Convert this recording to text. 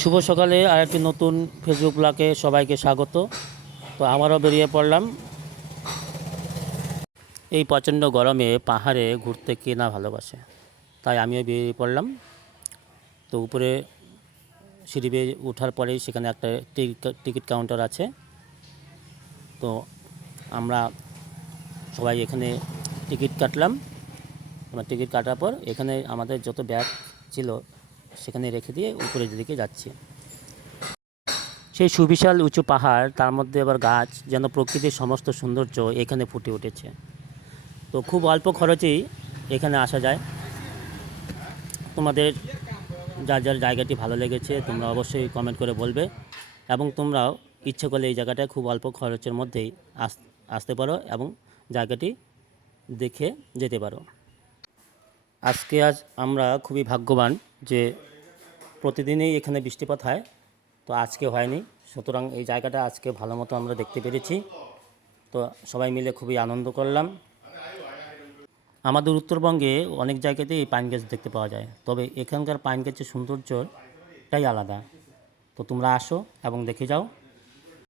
শুভ সকালে আর একটি নতুন ফেসবুক ব্লগে সবাইকে স্বাগত। তো আমারও বেরিয়ে পড়লাম এই প্রচণ্ড গরমে পাহাড়ে ঘুরতে, কে না ভালোবাসে। তাই আমিও বেরিয়ে পড়লাম। তো উপরে সিঁড়ি বেয়ে ওঠার পরেই সেখানে একটা টিকিট কাউন্টার আছে। তো আমরা সবাই এখানে টিকিট কাটলাম। টিকিট কাটার পর এখানে আমাদের যত ব্যাগ ছিল সেখানে রেখে দিয়ে উপরের দিকে যাচ্ছি। সেই সুবিশাল উঁচু পাহাড়, তার মধ্যে আবার গাছ, যেন প্রকৃতির সমস্ত সৌন্দর্য এখানে ফুটে উঠেছে। তো খুব অল্প খরচেই এখানে আসা যায়। তোমাদের যার যার জায়গাটি ভালো লেগেছে তোমরা অবশ্যই কমেন্ট করে বলবে, এবং তোমরাও ইচ্ছে করলে এই জায়গাটায় খুব অল্প খরচের মধ্যেই আসতে পারো এবং জায়গাটি দেখে যেতে পারো। আজ আমরা খুবই ভাগ্যবান যে প্রতিদিনই এখানে বৃষ্টিপাত হয়, তো আজকে হয়নি। সুতরাং এই জায়গাটা আজকে ভালো মতো আমরা দেখতে পেরেছি। তো সবাই মিলে খুবই আনন্দ করলাম। আমাদের উত্তরবঙ্গে অনেক জায়গাতেই পাইন গাছ দেখতে পাওয়া যায়, তবে এখানকার পাইন গাছের সৌন্দর্যটাই আলাদা। তো তোমরা আসো এবং দেখে যাও।